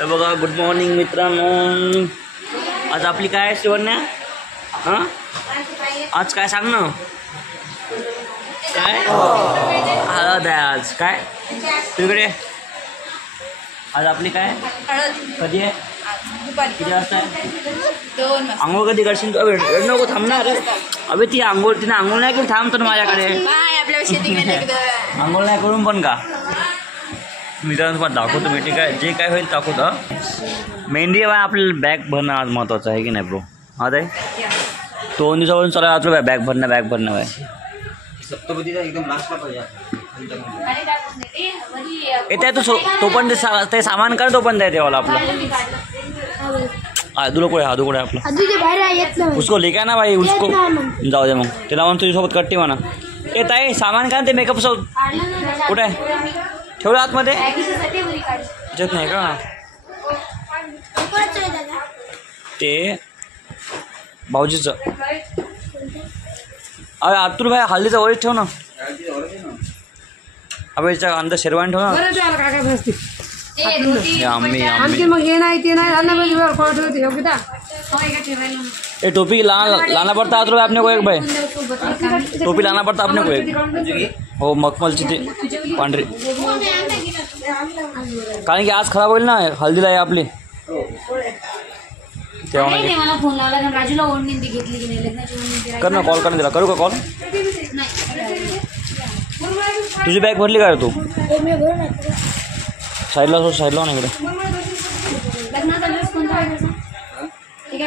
हे बघा, good morning मित्रांनो. आज आपली काय शिवण्या? हां, आज काय सांग ना. काय हळद आहे आज. काय तिकडे आज आपली काय कधी आहे? किती वाजता आहे आंघोळ? कधी करशील तू? नको थांबणार. अबे ती आंघोळ, तिने आंघोळ नाही केली. थांब तर माझ्याकडे. आंघोळ नाही करून पण का मित्रांनो तुम्हाला दाखवतो मी. ठीक आहे, जे काय होईल दाखवतो. मेहंदी आहे आपल्याला. बॅग भरणं आज महत्त्वाचं आहे की नाही ब्रो? हा ताई, 2 दिवसावरून चालू आहे बॅग भरणं आहे. सप्तपदीचा एकदम लास्टला पाहिजे. येते तो पण ते सामान कर. तो पण द्या तेव्हा आपलं आदूला आपला उसको लेके ना भाई. उसको जाऊ दे मग. त्याला म्हणून तुझ्यासोबत कट्टी म्हणा. ए ताई सामान का ते मेकअप सोबत कुठे आहे? ठेवलं आतमध्ये येत नाही का? ते भाऊजीचं. अरे अतुल भाई हल्दीचा वरीच ठेव ना. अबे याच्या अंदर शेरवानी ठेव ना. ये टोपी लाना पड़ता है अतुल भाई अपने को एक. भाई टोपी लाना पड़ता अपने को एक. हो मखमलची ती पांढरी. कारण की आज खराब होईल ना हल्दीला आहे आपली. मला फोन लावला राजूला ओढणी घेतली की नाही. कर ना कॉल. कर दिला. करू का कॉल? तुझी बॅग भरली काय तू? साईडला ना इकडे.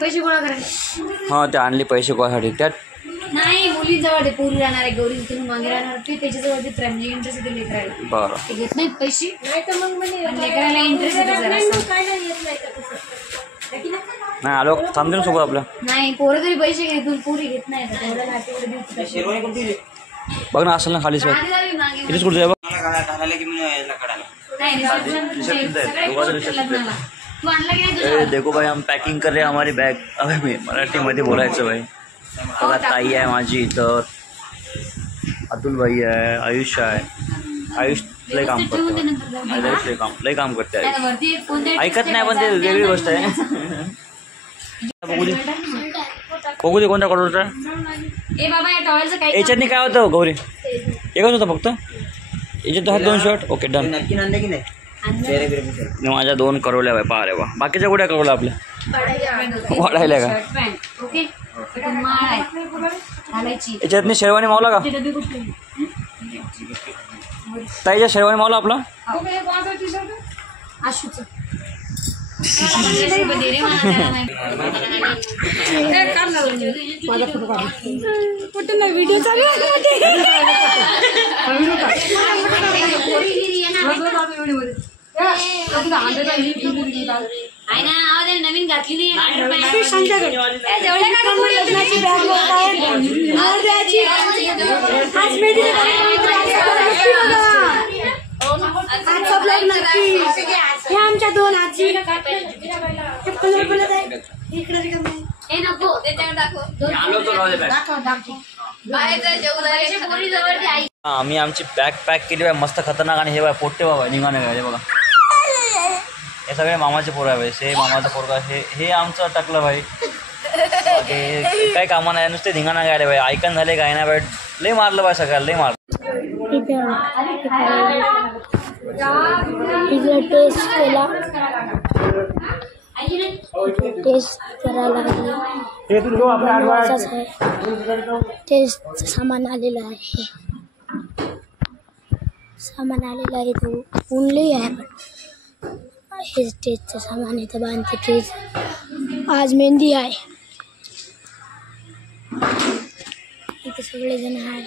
पैसे गोळा करायचे. हां ते आणली पैसे गोळासाठी. त्यात नाही मुलींजवळ पोरी राहणार आहे. गौरी तुम्ही मागे राहणार ते त्याच्याजवळ ते फॅमिली इंटरेस्ट येते लेकरायला. बरं ते घेत नाहीत पैसे. नाही तर मग लेकरायला इंटरेस्ट येते जरा. नाही आलो थांबते ना सोबत आपल्या. नाही पोरं तरी पैसे घेत पुरी घेत नाही. बघ ना असेल ना खालीच बघ. इथेच कुठे आहे बघ. देखो भाई हम पॅकिंग कर रहे हैं हमारी बैग. अबे मी मराठीमध्ये बोलायचं भाई. बघा ताई आहे माझी इथं. अतुल भाई आहे. आयुष आहे. आयुष लय काम करते. लय काम करते. ऐकत नाही पण ते वेगळी गोष्ट आहे. बघू दे कोणत्या कलरचा. याच्यातनी काय होतं गौरी? एकच होतं फक्त. याच्यात आहेत 2 शर्ट. Okay done. माझ्या 2 करवल्या बाय. पहा रे वा. बाकीच्या कुठे करवल्या आपल्या वाढायला का? याच्यातनी शेरवानी मावला का? ताईच्या शेरवानी मावला आपला. व्हिडिओ चालू नवीन घातलेली आमच्या 2 आजी आम्ही आमची बॅग पॅक केली बाय मस्त खतरनाक. आणि हे बाय पोट्टे बाबा निघाणे काय बघा. हे सगळे मामाचे पोरं आहे भाई. मामाचा पोरगा हे आमचं टाकलं भाई. ते काही कामा नाही नुसते धिंगाणा गायले भाई. ऐकन झाले काय नाही भाई. लय मारलं भाई सगळ्याला. लय मारलं. टेस्ट करायला टेस्ट सामान आलेलं आहे. तो ओनली आहे पण हे टेस्टचं सामान आहे. तर बांधते टेस्ट. आज मेहंदी आहे. इथे सगळेजण आहे.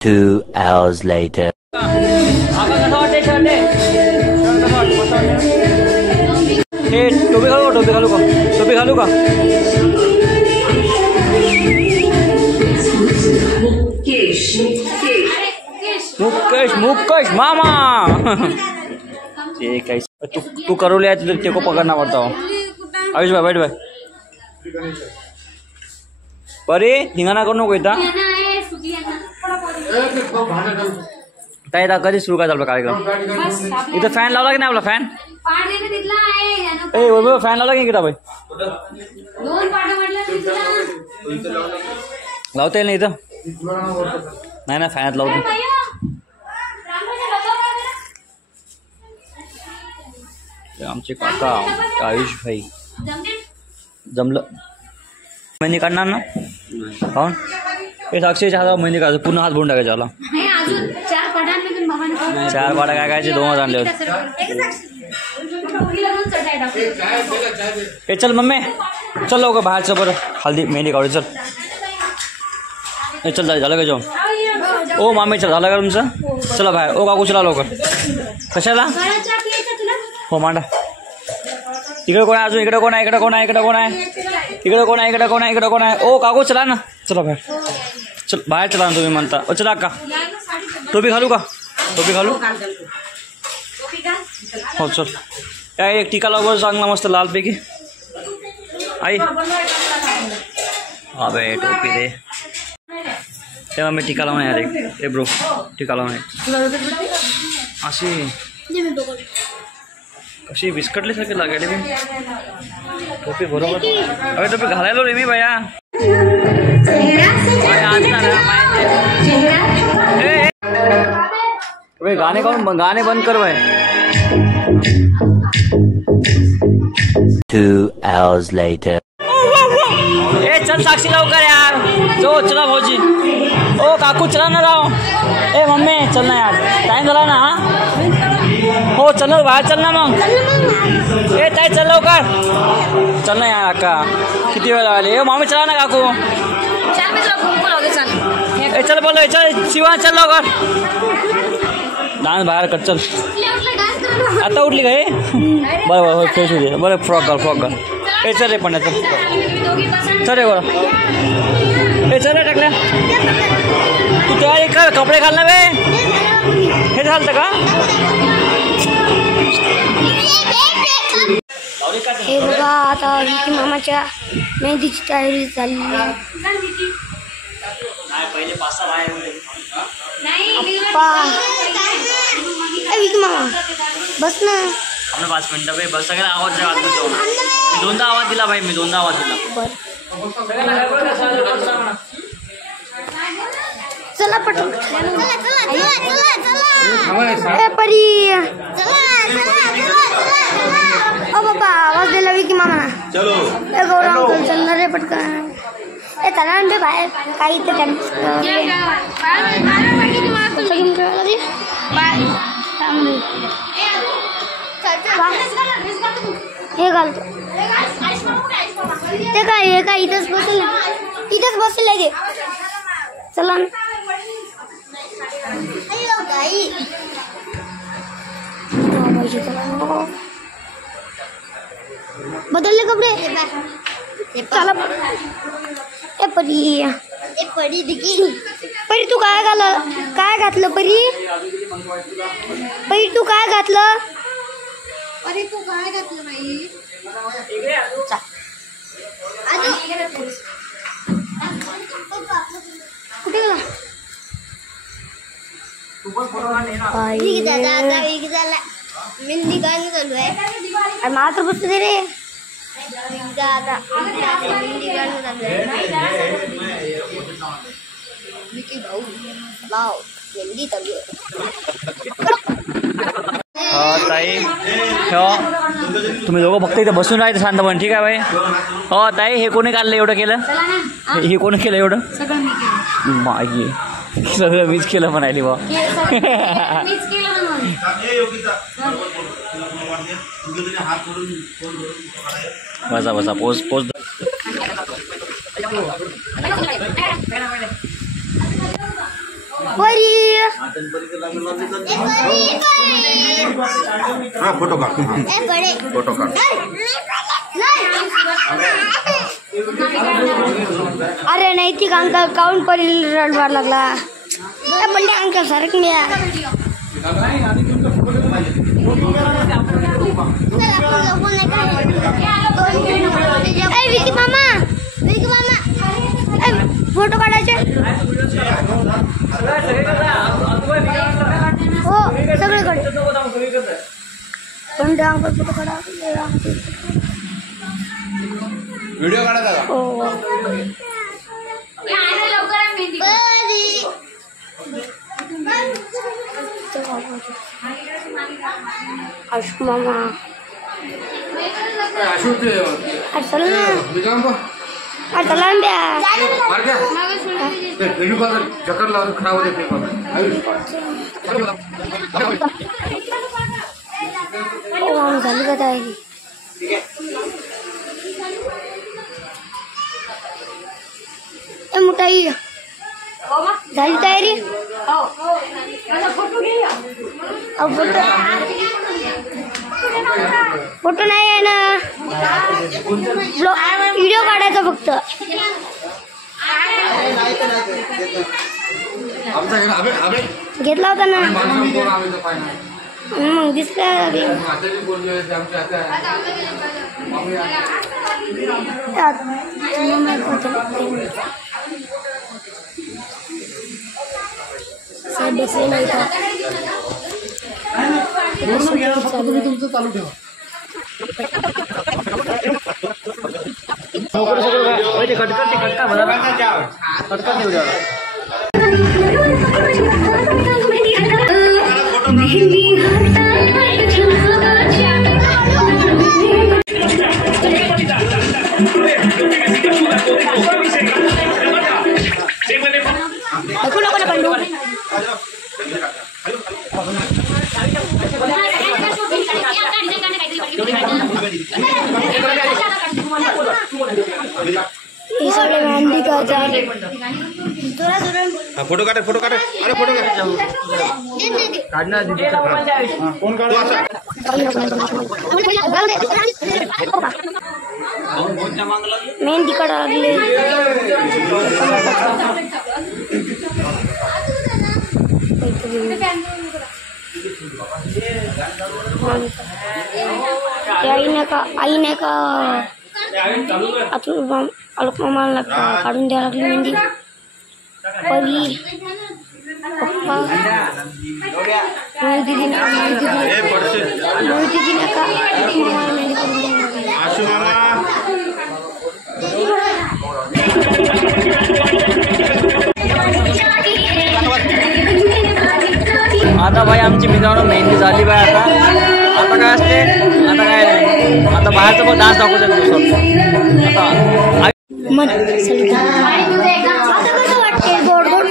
Two hours later. टोपी घालू का? मुकेश मामा. ठीक है, तू करवले तो तेरे को पकड़ना पड़ता हो. आयुष भाई बैठ भाई. परी धिंगाणा करू नको इथं. आहे सुटली आहे ना. काय इथं कधी सुरू काय झालं कार्यक्रम. बस आपल्या- इथं फॅन लावला की नाही आपला फॅन. पाठ देणं तिथला आहे यानं. ए वैभव फॅन लावला की किती बाई. 2 पाठ म्हटलं तिथला. लावता येईल ना इथं. नाही ना फॅनात लावतो. बाई, रामराजा डबा काय करा? ते आमचे काका आयुष भाई जमते? जमलं. मेहंदी काढणार ना काऊन. हे साक्षीच्या हातावर मेहंदी काढायचं पूर्ण हात भरून टाकायचा. नाही, अजून 4 पाठांमधून बाबांनी 4 पाडा काय करायचे 2 आणले होते. पोरीला 2 चटाई टाकू. ए चल मम्मी चल लवकर बाहेरचं बरं हल्दी मेहंदी काढू चल. ए चल झालं का जेवण. ओ मामी चल झालं का तुमचं. चला बाहेर. ओ काकू चला लवकर. कशाला बाळाच्या पियाचा तुला? हो मांडा. इकडे कोण आहे अजून. इकडे कोण आहे. इकडे कोण आहे. इकडे कोण आहे. इकडे कोण आहे. इकडे कोण आहे. इकडे कोण आहे. ओ काकू चला ना. चला बाहेर. चल बाहेर चला ना तुम्ही म्हणता. ओ चला का टोपी घालू का. टोपी घालू हो चल. काय एक टिका लाव चांगला मस्त लालपैकी. आई अबे टोपी दे. तेव्हा मी टिका लावून यार. ए ब्रो टिका लावून अशी कशी बिस्कटल्यासारखी लागेल मी. टोपी बरोबर. अरे टोपी घालायलो रे मी भैया. गाणे काढून गाणे बंद कर भाई. 2 hours later. ए चल साक्षी लवकर यार. जो चला भाऊजी. ओ काकू चला ना राव. ए मम्मी चल ना यार टाइम झाला ना. हो चल ना बाहेर चल ना मग. ए ताई चल लवकर. चल ना यार अक्का किती वेळ लागली. ए मामी चला ना काकू. ए चल बोलो चल शिवा चल लवकर. डान्स बाहेर कर चल. आता उठली का हे. बरं बरं फ्रेश होते. बरं फ्रॉक घाल. ए चल रे पण चल चल रे बरं. ए चल रे टाकल्या. तू तयारी कर कपडे घाल ना बे. हे घालतं का. हे बघा आता विकी मामाच्या मेहंदीची तयारी झाली आहे. पहिले 5-6 बाय ए विकी मामा बस ना. आपलं 5 मिनिटं बे बस. सगळ्या आवाज देतो. मी 2दा आवाज दिला भाई. मी 2दा आवाज दिला. चला पटकन. ए परी ओ बाबा आवाज दिला विकी मामा. चलो ए गौरव अंकल चल ना रे पटकन. ए चला ना बाहेर काही ते हे घालतो. ते काय हे काय इथंच बसले ते. चला ना. बदलले कपडे. चला ए परी दिकी. परी तू काय घातलं परी. तू काय घातलं. अरे तू काय घातलं बाई. कुठे गेला. मेहंदी गाणं चालू आहे. मला तर बसू दे रे. मेहंदी गाणं चालू आहे. विकी भाऊ लाव मेहंदी चालू आहे. ताई हो तुम्ही दोघं फक्त इथं बसून राहायचं शांतपणे. ठीक आहे भाई. हो ताई हे कोणी काढलं एवढं केलं. चला ना. हे कोणी केलं एवढं. सगळं मी केलं. मागे सगळं मीच केलं म्हणाली बा. मीच केलं ना मग. बसा पोज फोटो काढ. अरे नैतिक अंकल काउंट परी रडवार लागला. बंडे अंकल सारख मी विकी मामा फोटो काढायचे हो सगळीकडे पण डांगर फोटो काढा व्हिडिओ काढा हो आशु मामा चक्कर लावून खराब होते झाली का तयारी मोठाई झाली तयारी फोटो नाही आहे ना व्हिडिओ काढायचा फक्त घेतला होता ना मग दिसला साहेब बसले नाही तुमचं चालू ठेवा फोटो काढ अरे फोटो काढ कोण मेहंदी काढा लागले आईने का आलोक मामाला काढून द्यायला लागली मेहंदी परी पप्पा दीदीने का मेहंदी आता भाई आमची मित्रांनो मेहंदी झाली बाय आता काय असते आता काय नाही आता बाहेरचा पण डान्स दाखवतात आता मन आता कसं वाटते गोड गोड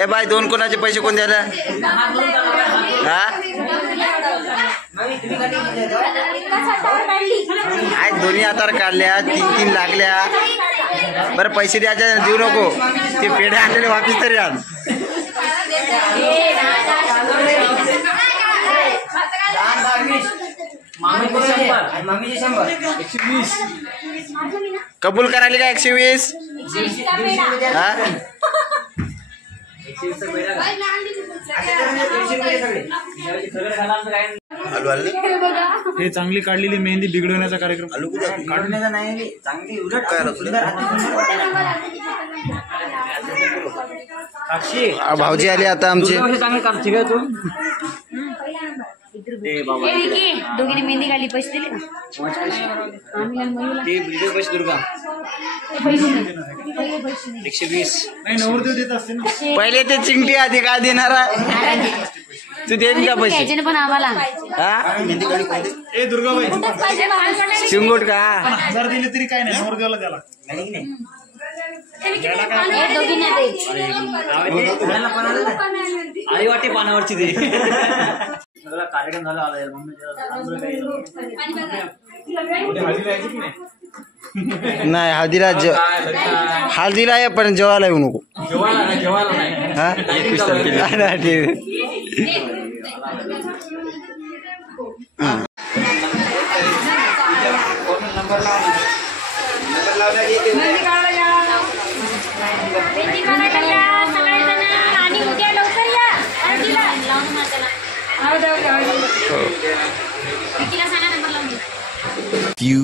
ए बाय दोन कोणाचे पैसे कोण द्यायला हा दोन्ही हातावर काढल्या 3-3 लागल्या बरं पैसे द्यायच्या देऊ नको ते पेढे आणलेले वापिस तरी आण कबूल करायला का 120 हे चांगली काढलेली मेहंदी बिघडवण्याचा कार्यक्रम काढण्याचा नाही चांगली उलट भाऊजी आले आता आमचे दोघींनी मेहंदी काढली पैसे दिले दुर्गा 120 पहिले ते चिंगटी आधी का देणार तू देईल का पैसे पण आम्हाला चिंगोट का 1000 दिले तरी काय नाही नवरदेवाला द्याला आई वाटे पानावरची दे सगळा कार्यक्रम झाला नाही हळदीला आहे पण जेवायला येऊ नको हा 21 तारखेला ठीक Few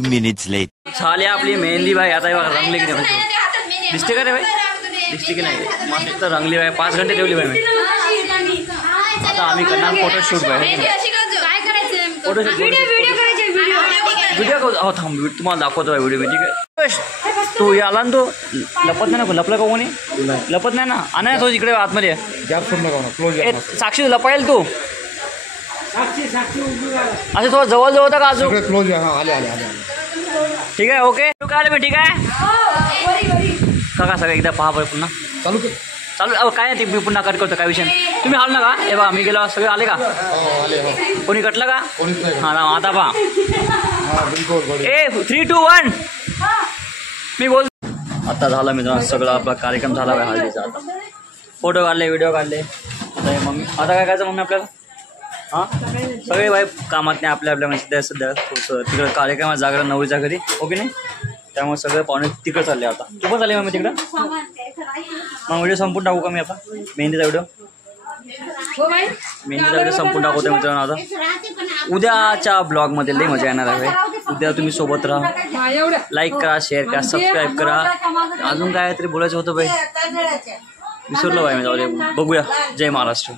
minutes later. झाली आपली मेहंदी भाई. आता हे बघा रंगली की नाही दिसते का रे भाई? दिसते की नाही? मस्त रंगली भाई. 5 घंटे ठेवली भाई मी. आता आम्ही करणार फोटोशूट भाई. फोटोशूट व्हिडिओ हो थांब तुम्हाला दाखवतो भाई व्हिडिओ. ठीक आहे तू आला ना तो लपत नाही ना. लपला का कोणी? लपत नाही ना. आणा तो इकडे आतमध्ये साक्षी लपायल तू. अच्छा थोडं जवळ जवळ होता का अजून? ठीक आहे ओके काय मी. ठीक आहे काका सगळं एकदा पहा बरं पुन्हा चालू चालू काय नाही ते मी पुन्हा कट करतो. काय विषय तुम्ही हाल ना का? हे बघा मी गेलो सगळे आले का? कोणी कटलं का? हां आता पहा. 3, 2, 1 मी बोल. आता झाला मित्रांनो सगळा आपला कार्यक्रम झाला आहे हळदीचा. आता फोटो काढले व्हिडिओ काढले. आता मम्मी आता काय करायचं मम्मी आपल्याला? हां सगळे बाई कामात नाही आपल्या म्हणजे सध्या तिकडं कार्यक्रमात जागरण नवरीच्या घरी ओके नाही. त्यामुळे सगळे पाहुणे तिकडं चालले. आता तू पण चालली मग तिकडं? मग व्हिडिओ संपून टाकू का मी आता मेहंदीचा व्हिडिओ? मेहंदीचा व्हिडिओ संपून टाकवतो मित्रांनो. आता उद्याच्या ब्लॉगमध्ये लई मजा येणार आहे. उद्या तुम्ही सोबत राहा. लाईक करा शेअर करा सबस्क्राईब करा. अजून काय तरी बोलायचं होतं बाई विसरलो बाई मी. जाऊ दे बघूया. जय महाराष्ट्र.